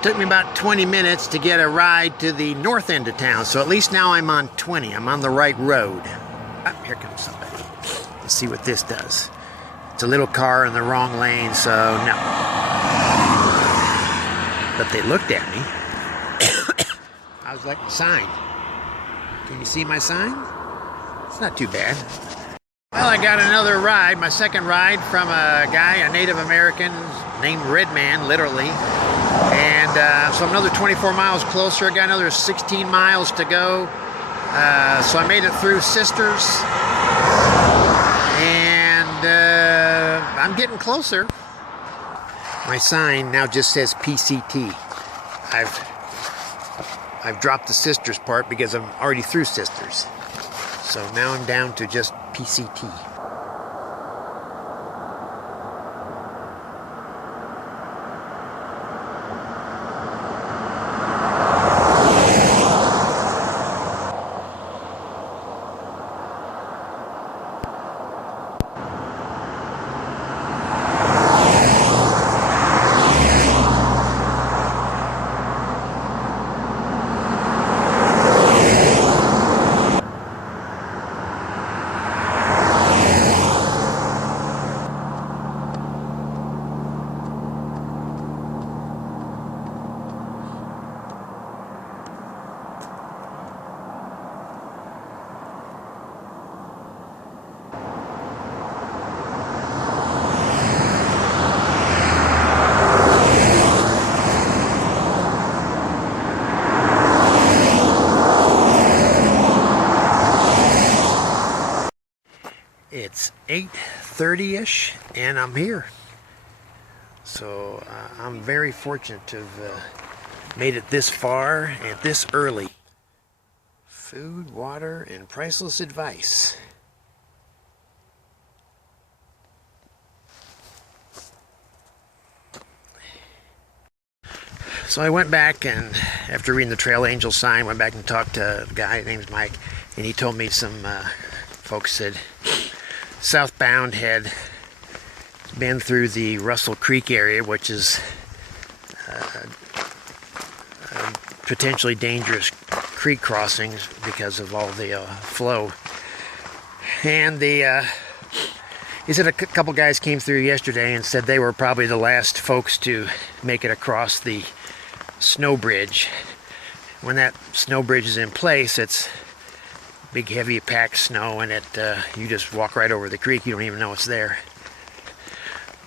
Took me about 20 minutes to get a ride to the north end of town, so at least now I'm on 20. I'm on the right road. Ah, here comes somebody. Let's see what this does. It's a little car in the wrong lane, so no. But they looked at me. I was like, sign. Can you see my sign? It's not too bad. Well, I got another ride, my second ride from a guy, a Native American named Red Man, literally. And so another 24 miles closer. I got another 16 miles to go. So I made it through Sisters. And I'm getting closer. My sign now just says PCT. I've dropped the Sisters part because I'm already through Sisters. So now I'm down to just PCT. It's 8:30-ish and I'm here. So I'm very fortunate to have made it this far and this early. Food, water, and priceless advice. So I went back and after reading the Trail Angel sign, went back and talked to a guy named Mike, and he told me some folks said southbound had been through the Russell Creek area, which is potentially dangerous creek crossings because of all the flow. And he said a couple guys came through yesterday and said they were probably the last folks to make it across the snow bridge. When that snow bridge is in place, it's big heavy packed snow, and you just walk right over the creek. You don't even know it's there.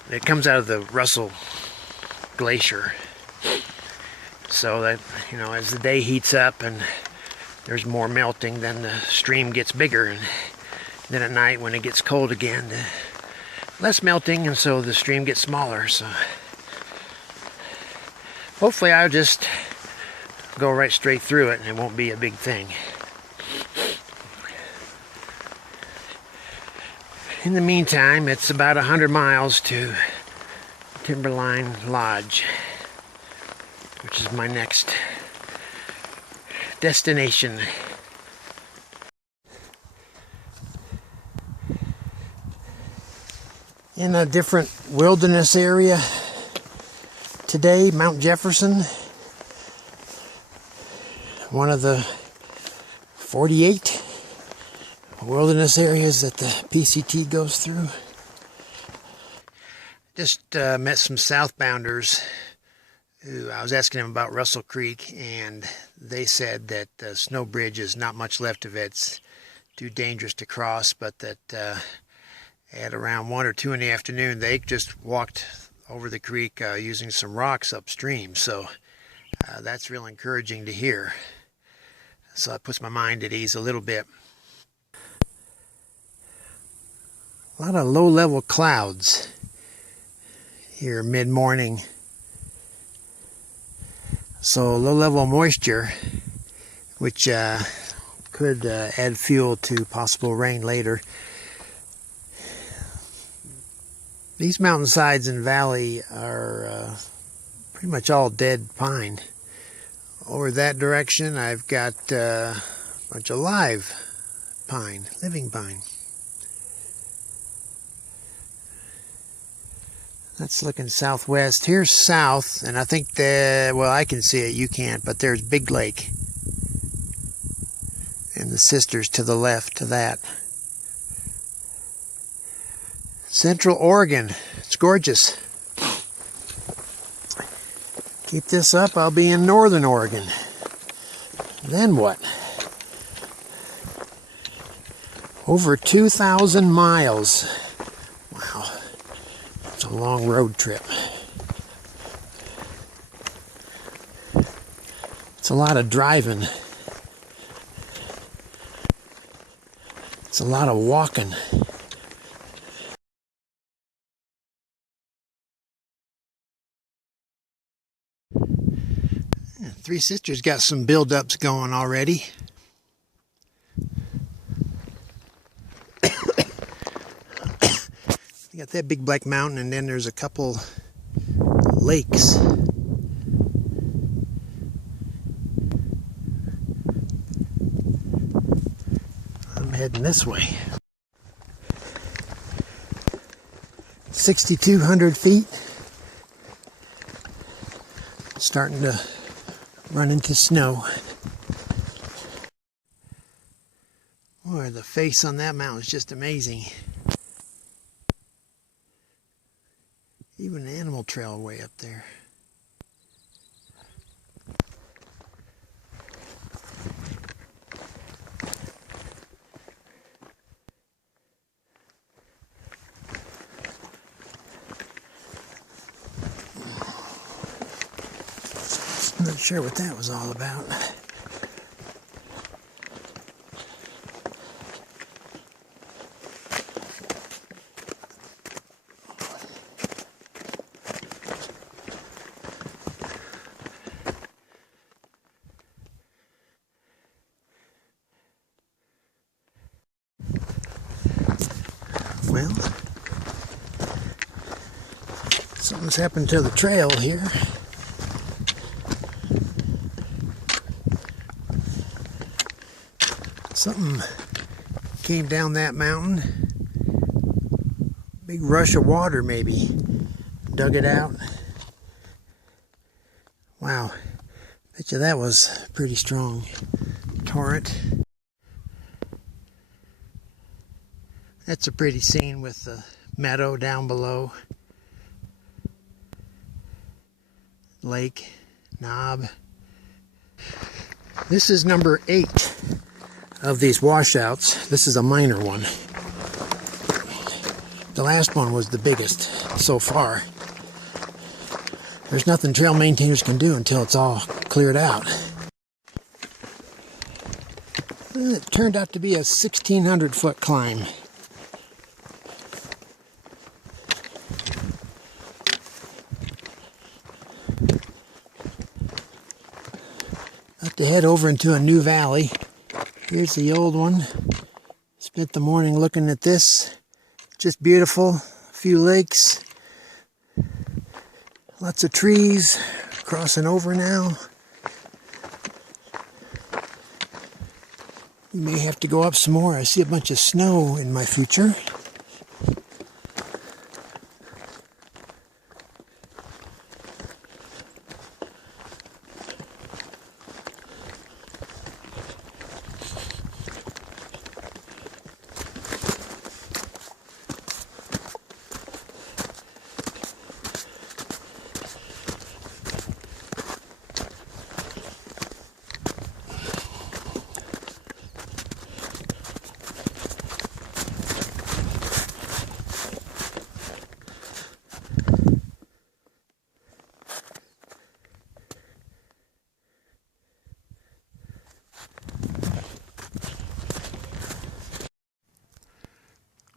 It comes out of the Russell Glacier, so that, you know, as the day heats up and there's more melting, then the stream gets bigger, and then at night when it gets cold again, less melting, and so the stream gets smaller. So hopefully I'll just go right straight through it and it won't be a big thing. In the meantime, it's about 100 miles to Timberline Lodge, which is my next destination. In a different wilderness area today, Mount Jefferson, one of the 48 wilderness areas that the PCT goes through. Just met some southbounders who I was asking them about Russell Creek, and they said that the snow bridge is not much left of it. It's too dangerous to cross, but that at around 1 or 2 in the afternoon they just walked over the creek using some rocks upstream. So that's real encouraging to hear. So it puts my mind at ease a little bit. A lot of low-level clouds here mid-morning. So low-level moisture, which could add fuel to possible rain later. These mountainsides and valley are pretty much all dead pine. Over that direction, I've got a bunch of live pine, living pine. That's looking southwest. Here's south, and I think well, I can see it, you can't, but there's Big Lake. And the sisters to the left to that. Central Oregon. It's gorgeous. Keep this up, I'll be in Northern Oregon. Then what? Over 2,000 miles. Wow. It's a long road trip. It's a lot of driving. It's a lot of walking. Three Sisters got some build-ups going already. You got that big black mountain, and then there's a couple lakes. I'm heading this way. 6,200 feet. Starting to run into snow. Boy, the face on that mountain is just amazing. Even an animal trail way up there. I'm not sure what that was all about. Well, something's happened to the trail here. Something came down that mountain. Big rush of water maybe. Dug it out. Wow. Bet you that was pretty strong. Torrent. That's a pretty scene with the meadow down below. Lake, knob. This is number 8 of these washouts. This is a minor one. The last one was the biggest so far. There's nothing trail maintainers can do until it's all cleared out. It turned out to be a 1,600 foot climb. About to head over into a new valley. Here's the old one. Spent the morning looking at this. Just beautiful. A few lakes. Lots of trees. Crossing over now. We may have to go up some more. I see a bunch of snow in my future.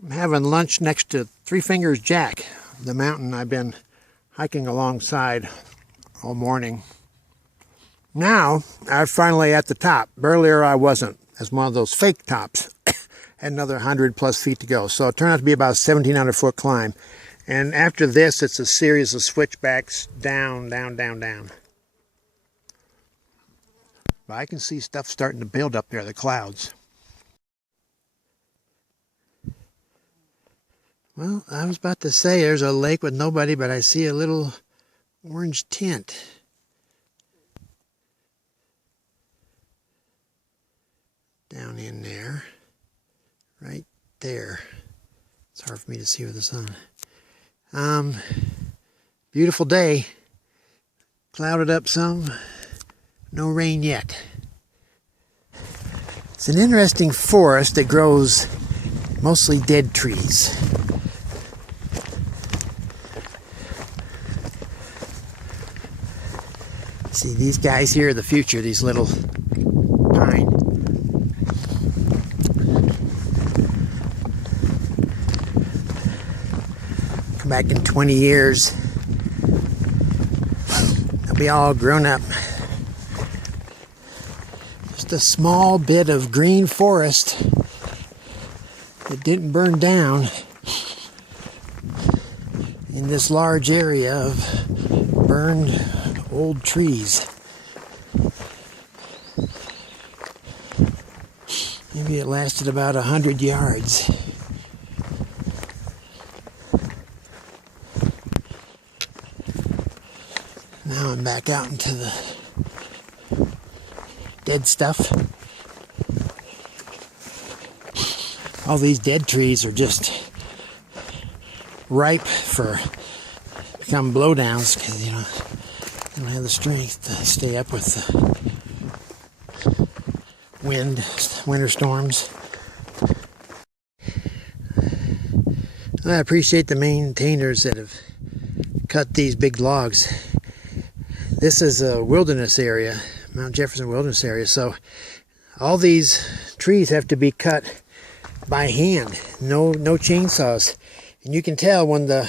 I'm having lunch next to Three Fingers Jack, the mountain I've been hiking alongside all morning. Now, I'm finally at the top. Earlier I wasn't, as one of those fake tops. Had another 100 plus feet to go. So it turned out to be about a 1,700 foot climb. And after this, it's a series of switchbacks down, down, down, down. But I can see stuff starting to build up there, the clouds. Well, I was about to say there's a lake with nobody, but I see a little orange tint. Down in there. Right there. It's hard for me to see with the sun. Beautiful day. Clouded up some. No rain yet. It's an interesting forest that grows mostly dead trees. See, these guys here are the future, these little pine. Come back in 20 years, they'll be all grown up. Just a small bit of green forest that didn't burn down in this large area of burned old trees. Maybe it lasted about 100 yards. Now I'm back out into the dead stuff. All these dead trees are just ripe for become blowdowns because, you know, they don't have the strength to stay up with the winter storms. I appreciate the maintainers that have cut these big logs. This is a wilderness area, Mount Jefferson wilderness area, so all these trees have to be cut by hand, no chainsaws. And you can tell when the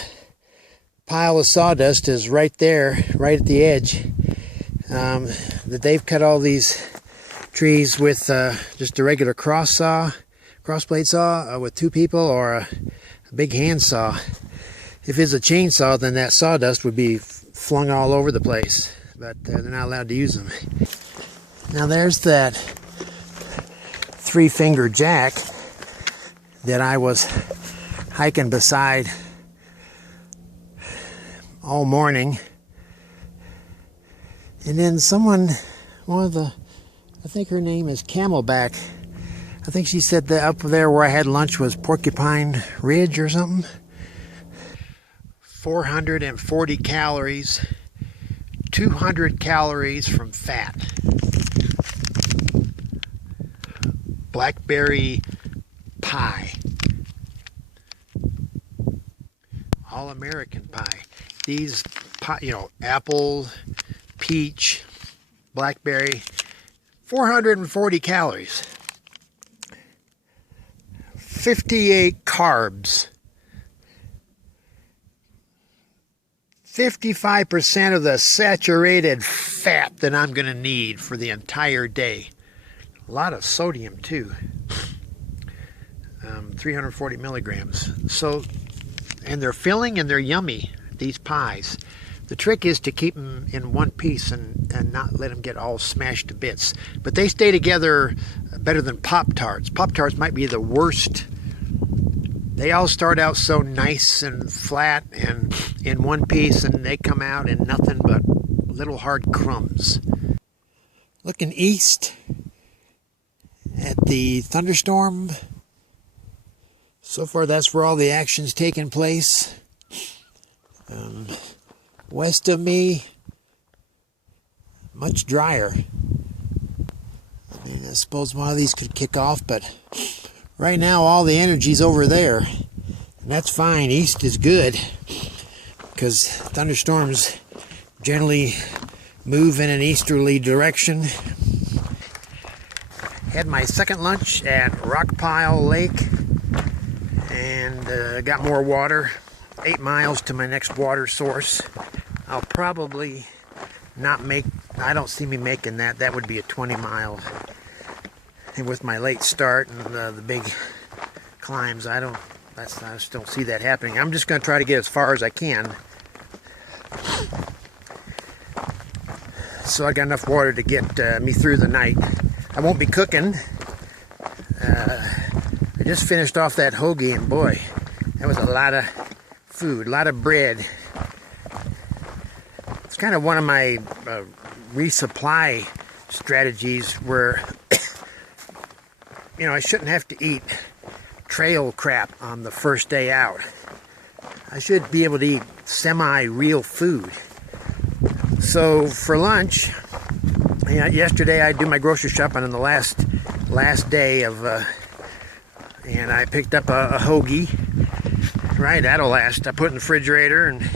pile of sawdust is right there, right at the edge, that they've cut all these trees with just a regular cross blade saw with two people, or a big hand saw. If it's a chainsaw, then that sawdust would be flung all over the place, but they're not allowed to use them. Now there's that 3-finger jack that I was hiking beside all morning, and then someone, I think her name is Camelback, I think she said that up there where I had lunch was Porcupine Ridge or something. 440 calories, 200 calories from fat. Blackberry pie. All-American pie. These pie, you know, apple, peach, blackberry, 440 calories. 58 carbs. 55% of the saturated fat that I'm going to need for the entire day. A lot of sodium too. 340 milligrams. So, and they're filling and they're yummy, these pies. The trick is to keep them in one piece and not let them get all smashed to bits. But they stay together better than Pop-Tarts. Pop-Tarts might be the worst. They all start out so nice and flat and in one piece, and they come out in nothing but little hard crumbs. Looking east at the thunderstorm. So far, that's where all the action's taking place. West of me, much drier. I mean, I suppose one of these could kick off, but right now all the energy's over there. And that's fine. East is good, because thunderstorms generally move in an easterly direction. Had my second lunch at Rockpile Lake, and got more water. 8 miles to my next water source. I'll probably not make, I don't see me making that. That would be a 20-mile. And with my late start and the big climbs, I just don't see that happening. I'm just going to try to get as far as I can. So I got enough water to get me through the night. I won't be cooking. I just finished off that hoagie, and boy, That was a lot of food, a lot of bread. It's kind of one of my resupply strategies where, you know, I shouldn't have to eat trail crap on the first day out. I should be able to eat semi-real food. So for lunch, yesterday I do my grocery shopping on the last day of, and I picked up a hoagie. Right, that'll last. I put it in the refrigerator and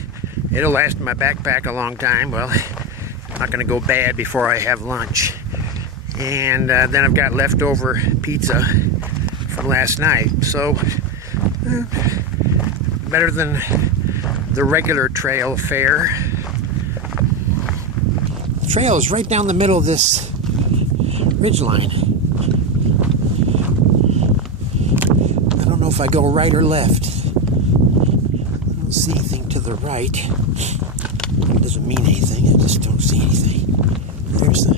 it'll last in my backpack a long time. Well, it's not going to go bad before I have lunch. And then I've got leftover pizza from last night. So, better than the regular trail fare. The trail is right down the middle of this ridgeline. I don't know if I go right or left. I don't see anything to the right. It doesn't mean anything. I just don't see anything. There's the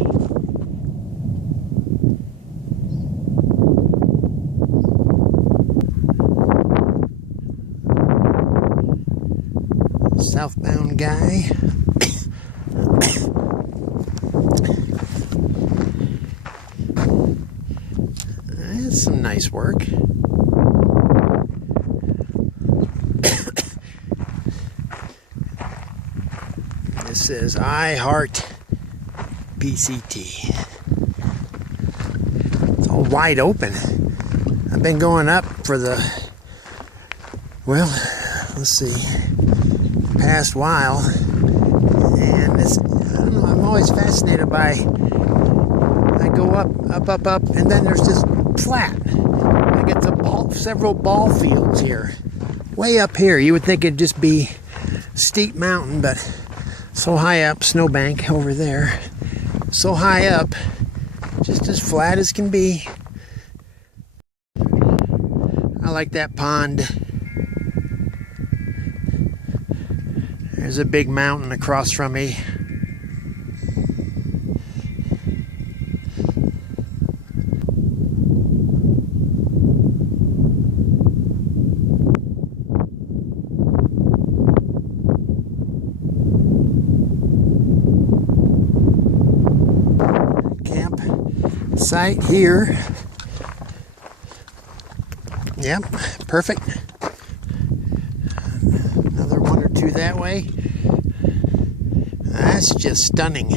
southbound guy. That's some nice work. This says I heart PCT. It's all wide open. I've been going up for the, well, let's see, past while, and this, I don't know, I'm always fascinated by, I go up, and then there's this flat. I get several ball fields here. Way up here, you would think it'd just be steep mountain, but so high up, snowbank over there, so high up, just as flat as can be. I like that pond. There's a big mountain across from me. Site here. Yep, perfect. Another one or two that way. That's just stunning.